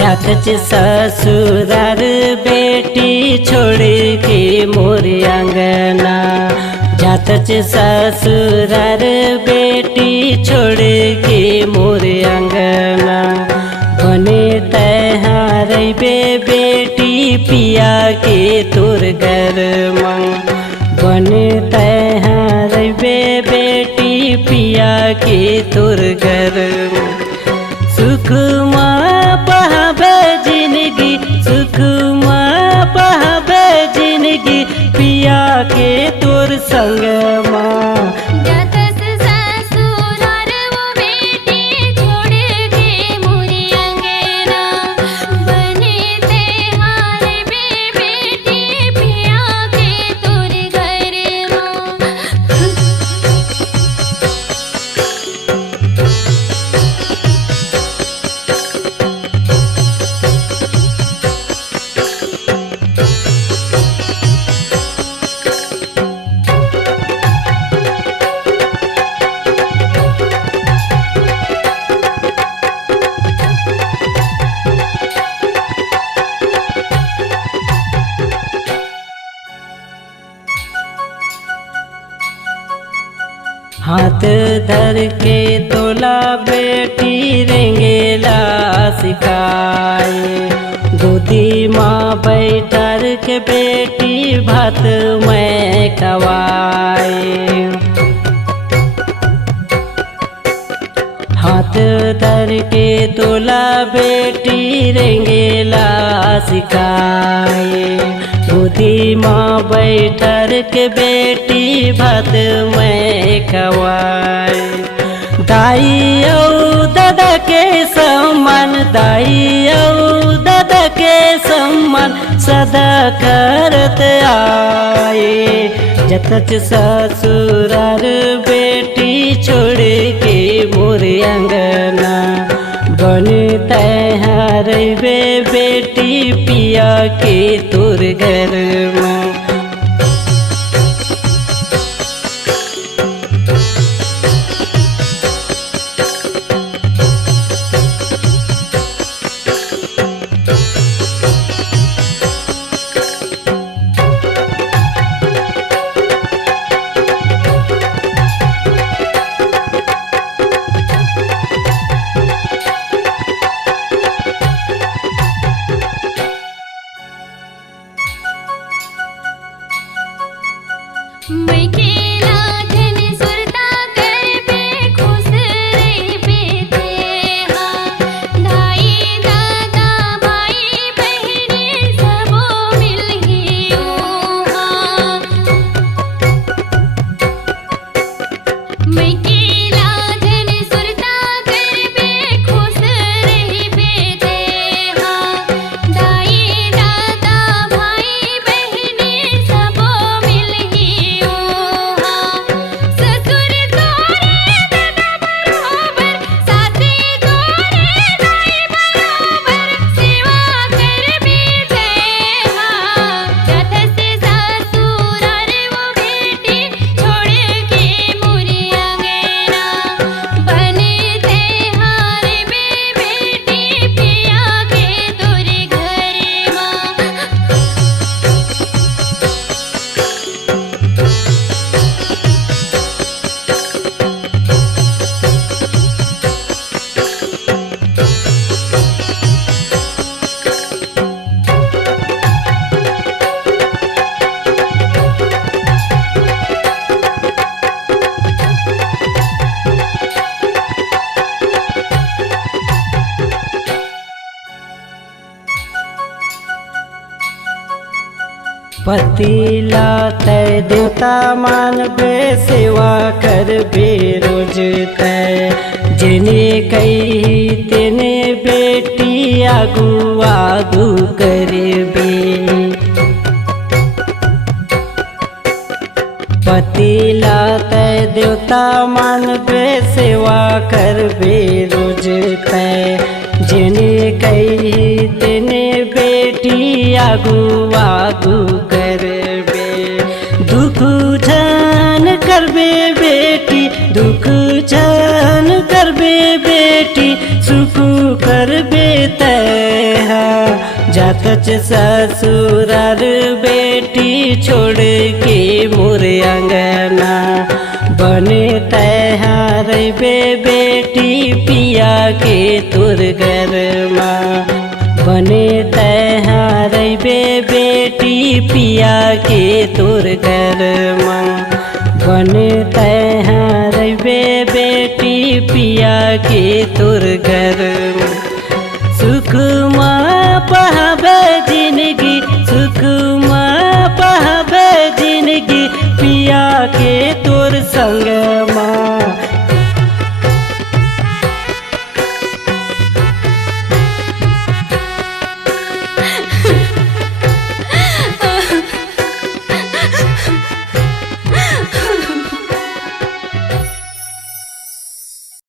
जात ससुरार बेटी छोड़ के मोर अंगना। जात ससुरार बेटी छोड़ के मोर अंगना। बने तहार बे बेटी पिया के तोर घर मंग। बने तहार बे बेटी पिया के तोर घर। सुखमा पहाबे जिंदगी, सुखमा पहाबे जिंदगी पिया के तोर संगमा। हाथ धर के तोला बेटी रेंगेला सिखाए। गोदी माँ बैठर के बेटी भात मैं खवाए। हाथ धर के तोला बेटी रेंगेला सिखाए। गोदी माँ बैठर के बेटी भात मैं खवाए। दाई औ दादा के सम्मान, दाई औ दादा के सम्मान सदा करत आए। जत ससुरार बेटी छोड़ के मोर अंगना। बने तहार बे बेटी पिया के तोर घर में। मैं केला धन सुरता कर बे खुश रे बेते हाँ। दाई दादा भाई बहने सबो मिल गयो हाँ। मैं केला धन सुरता कर बे खुश रे बेते हाँ। दाई दादा भाई बहने सबो मिल गयो। पतिला तय देवता मानबे सेवा कर बेरोज तय। जिने कही तेने बेटी आगू आगू करबे। पतिला तय देवता मानबे सेवा कर बेरोज तय। जिने कही तेने बेटी आगू आगू करबे। दुख झन करबे बेटी, दुख झन करबे बेटी, सुख करबे तय। जातच ससुरार बेटी छोड़ के मोर अंगना बने तैहार बे बेटी पिया के तुर घर माँ बने तैहार बे बेटी पिया के तुर घर माँ बने तैहार बे बेटी पिया के तुर घर माँ सुख माँ पहावे जी